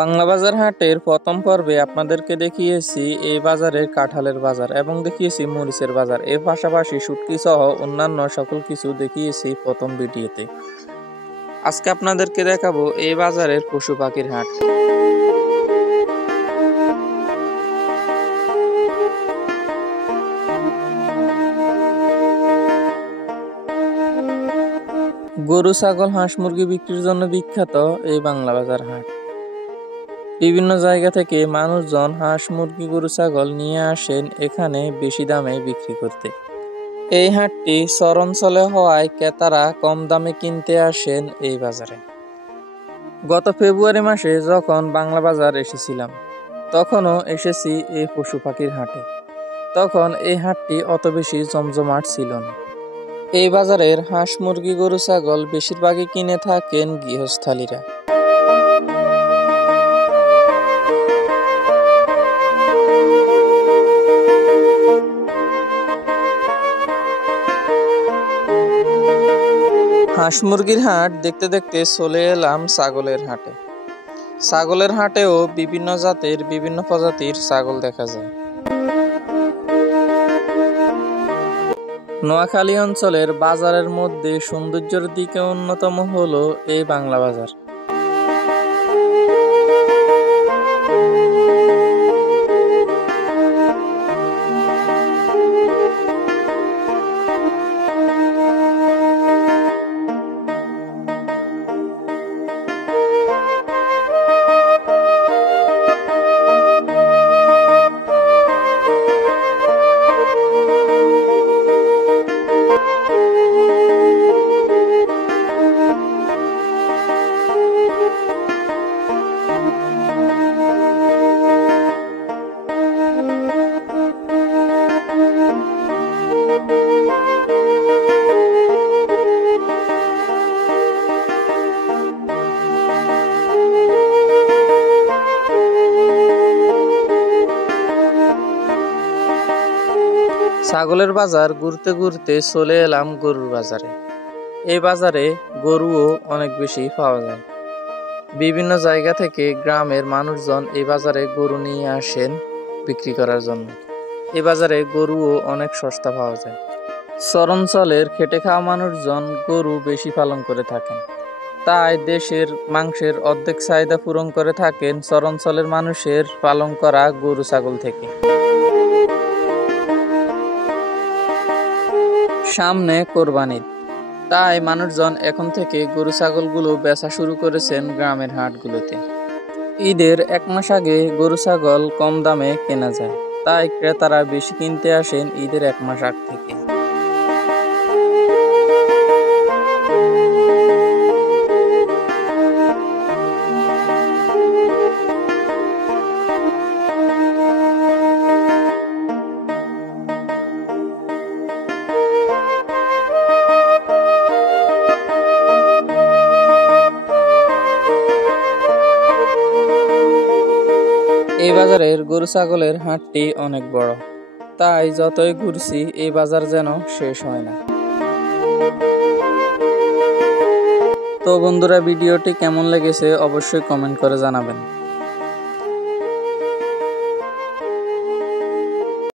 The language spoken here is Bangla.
বাংলা বাজার হাটের প্রথম পর্বে আপনাদেরকে দেখিয়েছি এই বাজারের কাঁঠালের বাজার এবং দেখিয়েছি মরিচের বাজার, এর পাশাপাশি শুটকি সহ অন্যান্য সকল কিছু দেখিয়েছি প্রথম ভিডিওতে। আজকে আপনাদেরকে দেখাবো এই বাজারের পশু পাখির হাট। গরু, ছাগল, হাঁস, মুরগি বিক্রির জন্য বিখ্যাত এই বাংলা বাজার হাট। বিভিন্ন জায়গা থেকে মানুষজন হাঁস, মুরগি, গরু, ছাগল নিয়ে আসেন এখানে বেশি দামে বিক্রি করতে। এই হাটটি শহরাঞ্চলে হওয়ায় ক্রেতারা কম দামে কিনতে আসেন এই বাজারে। গত ফেব্রুয়ারি মাসে যখন বাংলা বাজার এসেছিলাম তখনও এসেছি এই পশু পাখির হাটে। তখন এই হাটটি অত বেশি জমজমাট ছিল না। এই বাজারের হাঁস, মুরগি, গরু, ছাগল বেশিরভাগই কিনে থাকেন গৃহস্থালীরা। হাঁস মুরগির হাট দেখতে দেখতে চলে এলাম ছাগলের হাটে। ছাগলের হাটেও বিভিন্ন জাতের বিভিন্ন প্রজাতির ছাগল দেখা যায়। নোয়াখালী অঞ্চলের বাজারের মধ্যে সৌন্দর্যের দিকে অন্যতম হলো এই বাংলা বাজার। ছাগলের বাজার ঘুরতে ঘুরতে চলে এলাম গরুর বাজারে। এই বাজারে গরুও অনেক বেশি পাওয়া যায়। বিভিন্ন জায়গা থেকে গ্রামের মানুষজন এই বাজারে গরু নিয়ে আসেন বিক্রি করার জন্য। এই বাজারে গরুও অনেক সস্তা পাওয়া যায়। শহরাঞ্চলের খেটে খাওয়া মানুষজন গরু বেশি পালন করে থাকেন, তাই দেশের মাংসের অর্ধেক চাহিদা পূরণ করে থাকেন শহরাঞ্চলের মানুষের পালন করা গরু ছাগল থেকে। সামনে কোরবানি, তাই মানুষজন এখন থেকে গরু ছাগলগুলো বেচা শুরু করেছেন গ্রামের হাটগুলোতে। ঈদের এক মাস আগে গরু ছাগল কম দামে কেনা যায়, তাই ক্রেতারা বেশি কিনতে আসেন ঈদের এক মাস আগ থেকে। এই বাজারের গরু ছাগলের হাটটি অনেক বড়, তাই যতই ঘুরছি এই বাজার যেন শেষ হয় না। তো বন্ধুরা, ভিডিওটি কেমন লেগেছে অবশ্যই কমেন্ট করে জানাবেন।